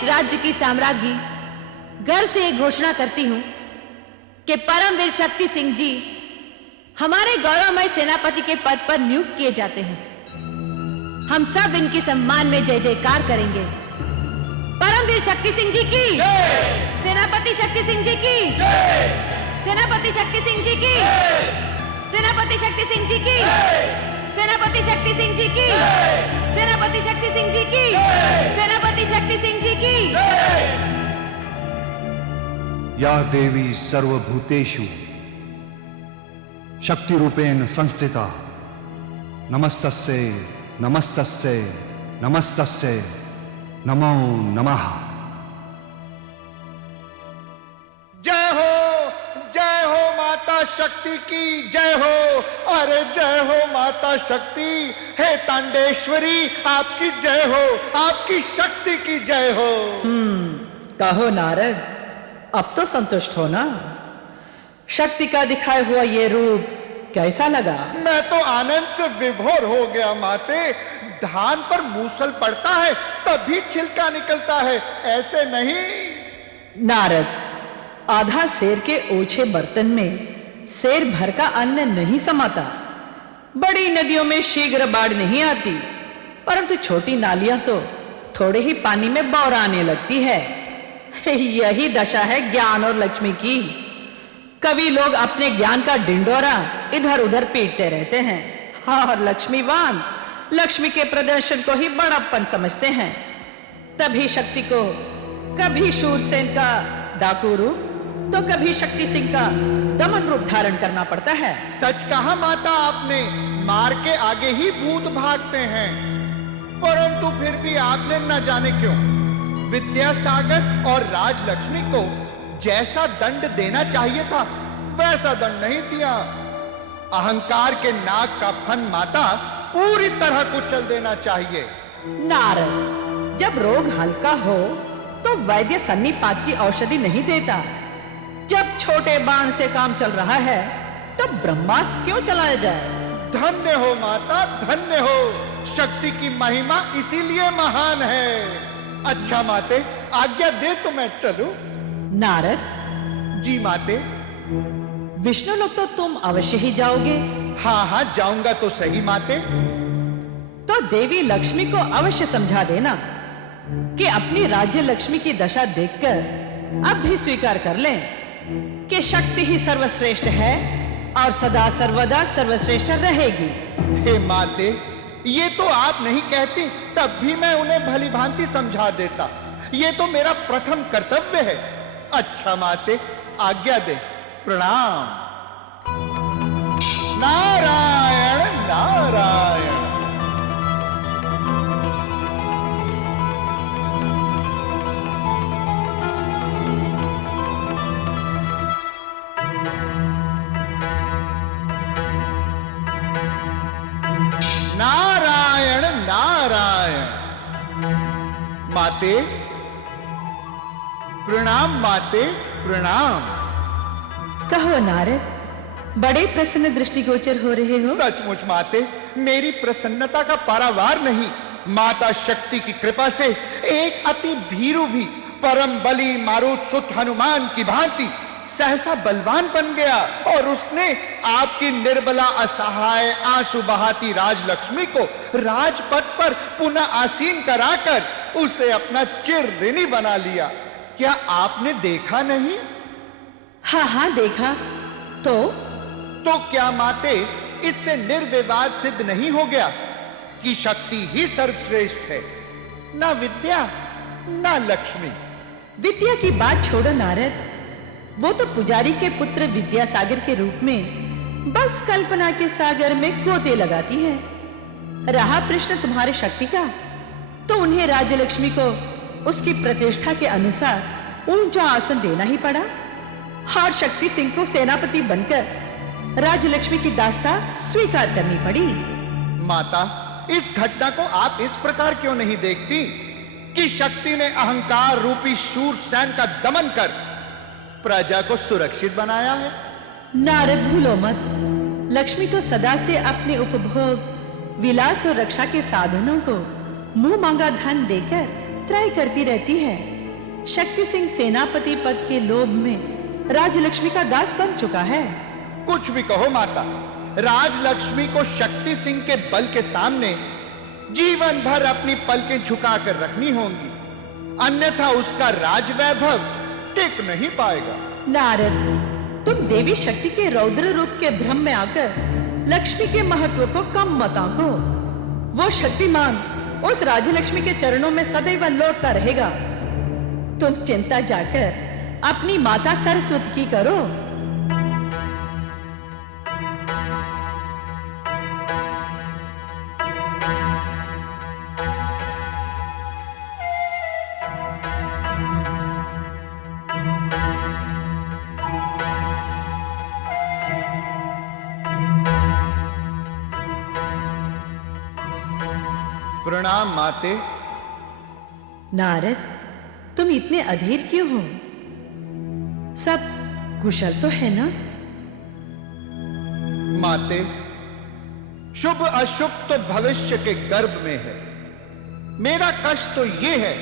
इस राज्य की साम्राज्ञी गर्व से एक घोषणा करती हूं कि परमवीर शक्ति सिंह जी हमारे गौरवमय सेनापति के पद पर नियुक्त किए जाते हैं। हम सब इनके सम्मान में जय जयकार करेंगे। परमवीर शक्ति सिंह जी की जय, सेनापति शक्ति सिंह जी की जय, सेनापति शक्ति सिंह जी की जय, सेनापति शक्ति सिंह जी की जय, सेनापति शक्ति सिंह जी की जय, सेनापति शक्ति सिंह जी की जय, सेनापति शक्ति सिंह जी की जय। या देवी सर्वभूतेषु शक्ति रूपेण संस्थिता नमस्तस्यै नमस्तस्यै नमस्तस्यै नमो नमः। जय हो माता शक्ति की जय हो। अरे जय हो माता शक्ति, हे तांडेश्वरी आपकी जय हो, आपकी शक्ति की जय हो। कहो नारद, अब तो संतुष्ट हो ना? शक्ति का दिखाया हुआ ये रूप कैसा लगा? मैं तो आनंद से विभोर हो गया माते। धान पर मूसल पड़ता है तभी छिलका निकलता है, ऐसे नहीं। नारद, आधा सेर के ओछे बर्तन में सेर भर का अन्न नहीं समाता। बड़ी नदियों में शीघ्र बाढ़ नहीं आती, परंतु छोटी नालियां तो थोड़े ही पानी में बौराने लगती है। यही दशा है ज्ञान और लक्ष्मी की। कवि लोग अपने ज्ञान का डिंडोरा इधर उधर पीटते रहते हैं और लक्ष्मीवान लक्ष्मी के प्रदर्शन को ही बड़प्पन समझते हैं। तभी शक्ति को कभी शूरसेन का डाकू रूप तो कभी शक्ति सिंह का दमन रूप धारण करना पड़ता है। सच कहा माता आपने, मार के आगे ही भूत भागते हैं। परंतु फिर भी आपने न जाने क्यों विद्यासागर और राजलक्ष्मी को जैसा दंड देना चाहिए था वैसा दंड नहीं दिया। अहंकार के नाक का फन माता पूरी तरह कुचल देना चाहिए। नारद, जब रोग हल्का हो तो वैद्य सन्निपात की औषधि नहीं देता। जब छोटे बाण से काम चल रहा है तो ब्रह्मास्त्र क्यों चलाया जाए? धन्य हो माता, धन्य हो। शक्ति की महिमा इसीलिए महान है। अच्छा माते, आज्ञा दे तो मैं चलूं। नारद जी माते। विष्णु लोक तो तुम अवश्य ही जाओगे। हाँ जाऊंगा तो सही माते। तो देवी लक्ष्मी को अवश्य समझा देना कि अपनी राज्य लक्ष्मी की दशा देखकर अब भी स्वीकार कर लें कि शक्ति ही सर्वश्रेष्ठ है और सदा सर्वदा सर्वश्रेष्ठ रहेगी। हे माते, ये तो आप नहीं कहती तब भी मैं उन्हें भली भांति समझा देता। ये तो मेरा प्रथम कर्तव्य है। अच्छा माते, आज्ञा दे। प्रणाम। नारायण नारायण। नारायण नारायण। माते प्रणाम, माते प्रणाम। कहो नारद, बड़े प्रसन्न दृष्टिगोचर हो रहे हो। सचमुच माते, मेरी प्रसन्नता का पारावार नहीं। माता शक्ति की कृपा से एक अति भीरू भी परम बली मारुत सुत हनुमान की भांति सहसा बलवान बन गया और उसने आपकी निर्बला असहाय आंसू बहाती राजलक्ष्मी को राजपद पर पुनः आसीन कराकर उसे अपना चिर ऋणी बना लिया। क्या आपने देखा नहीं? हाँ देखा। तो क्या माते, इससे निर्विवाद सिद्ध नहीं हो गया कि शक्ति ही सर्वश्रेष्ठ है, ना विद्या ना लक्ष्मी। विद्या की बात छोड़ो नारद, वो तो पुजारी के पुत्र विद्यासागर के रूप में बस कल्पना के सागर में गोते लगाती है। रहा प्रश्न तुम्हारे शक्ति का, तो उन्हें राज्यलक्ष्मी को उसकी प्रतिष्ठा के अनुसार ऊंचा आसन देना ही पड़ा और शक्ति सिंह को सेनापति बनकर राज्यलक्ष्मी की दास्ता स्वीकार करनी पड़ी। माता, इस घटना को आप इस प्रकार क्यों नहीं देखती कि शक्ति ने अहंकार रूपी शूरसेन का दमन कर प्रजा को सुरक्षित बनाया है? नारद, भूलो मत, लक्ष्मी तो सदा से अपने उपभोग विलास और रक्षा के साधनों को मुंह मांगा धन देकर त्रय करती रहती है। शक्ति सिंह सेनापति पद के लोभ में राजलक्ष्मी का दास बन चुका है। कुछ भी कहो माता, राजलक्ष्मी को शक्ति सिंह के बल के सामने जीवन भर अपनी पलकें झुकाकर रखनी होंगी, अन्यथा उसका राजवैभव टिक नहीं पाएगा। नारद, तुम देवी शक्ति के रौद्र रूप के भ्रम में आकर लक्ष्मी के महत्व को कम मत आंको। वो शक्तिमान उस राजलक्ष्मी के चरणों में सदैव लौटता रहेगा। तुम चिंता जाकर अपनी माता सरस्वती की करो। प्रणाम माते। नारद, तुम इतने अधीर क्यों हो? सब कुशल तो है ना? माते, शुभ अशुभ तो भविष्य के गर्भ में है। मेरा कष्ट तो यह है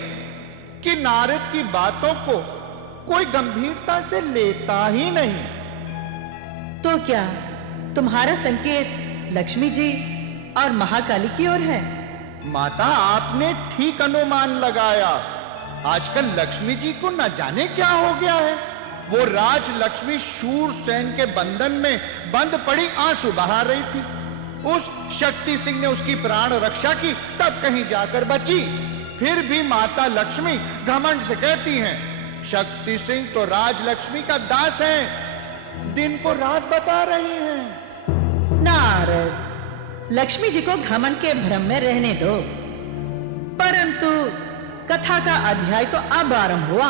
कि नारद की बातों को कोई गंभीरता से लेता ही नहीं। तो क्या तुम्हारा संकेत लक्ष्मी जी और महाकाली की ओर है? माता, आपने ठीक अनुमान लगाया। आजकल लक्ष्मी जी को न जाने क्या हो गया है। वो राजलक्ष्मी शूरसेन के बंधन में बंद पड़ी आंसू बहा रही थी। उस शक्ति सिंह ने उसकी प्राण रक्षा की, तब कहीं जाकर बची। फिर भी माता लक्ष्मी घमंड से कहती हैं, शक्ति सिंह तो राजलक्ष्मी का दास है, दिन को रात बता रही हैं। नारद, लक्ष्मी जी को घमंड के भ्रम में रहने दो, परंतु कथा का अध्याय तो अब आरंभ हुआ।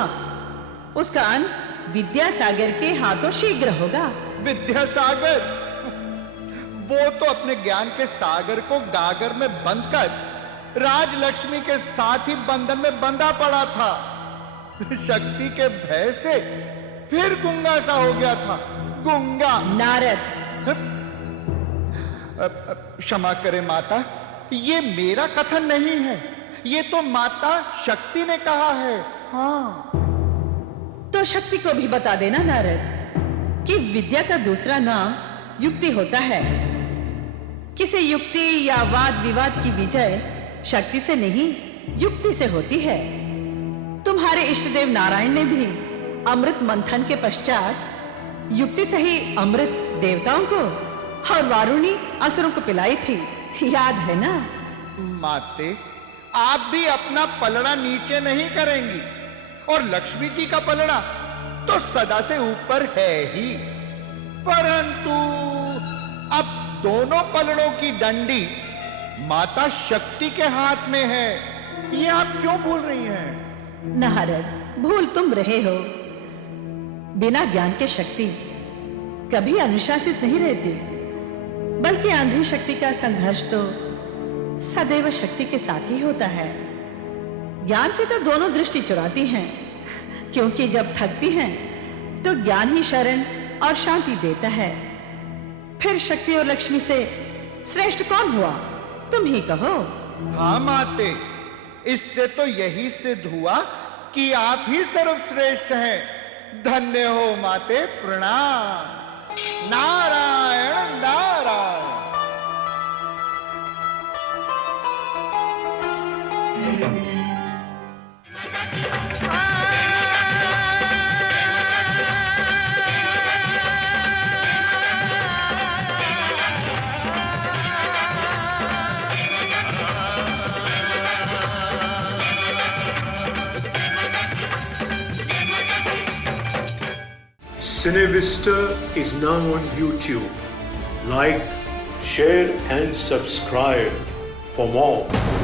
उसका अंत विद्यासागर के हाथों शीघ्र होगा। विद्यासागर? वो तो अपने ज्ञान के सागर को गागर में बंद कर राजलक्ष्मी के साथ ही बंधन में बंधा पड़ा था। शक्ति के भय से फिर गूंगा सा हो गया था। गूंगा। नारद, क्षमा करें माता, ये मेरा कथन नहीं है, ये तो माता शक्ति ने कहा है। हाँ। तो शक्ति को भी बता देना नारद कि विद्या का दूसरा नाम युक्ति होता है। किसी युक्ति या वाद विवाद की विजय शक्ति से नहीं, युक्ति से होती है। तुम्हारे इष्टदेव नारायण ने भी अमृत मंथन के पश्चात युक्ति से ही अमृत देवताओं को और वारुणी असुरों को पिलाई थी, याद है ना? माते, आप भी अपना पलड़ा नीचे नहीं करेंगी, और लक्ष्मी जी का पलड़ा तो सदा से ऊपर है ही। परंतु अब दोनों पलड़ों की डंडी माता शक्ति के हाथ में है, ये आप क्यों भूल रही हैं? नारद, भूल तुम रहे हो। बिना ज्ञान के शक्ति कभी अनुशासित नहीं रहती, बल्कि आंधी शक्ति का संघर्ष तो सदैव शक्ति के साथ ही होता है। ज्ञान से तो दोनों दृष्टि चुराती हैं, क्योंकि जब थकती हैं तो ज्ञान ही शरण और शांति देता है। फिर शक्ति और लक्ष्मी से श्रेष्ठ कौन हुआ, तुम ही कहो। हाँ माते, इससे तो यही सिद्ध हुआ कि आप ही सर्वश्रेष्ठ हैं। धन्य हो माते, प्रणाम। Narayan Narayan. Cinevista is now on YouTube. Like, share and subscribe for more.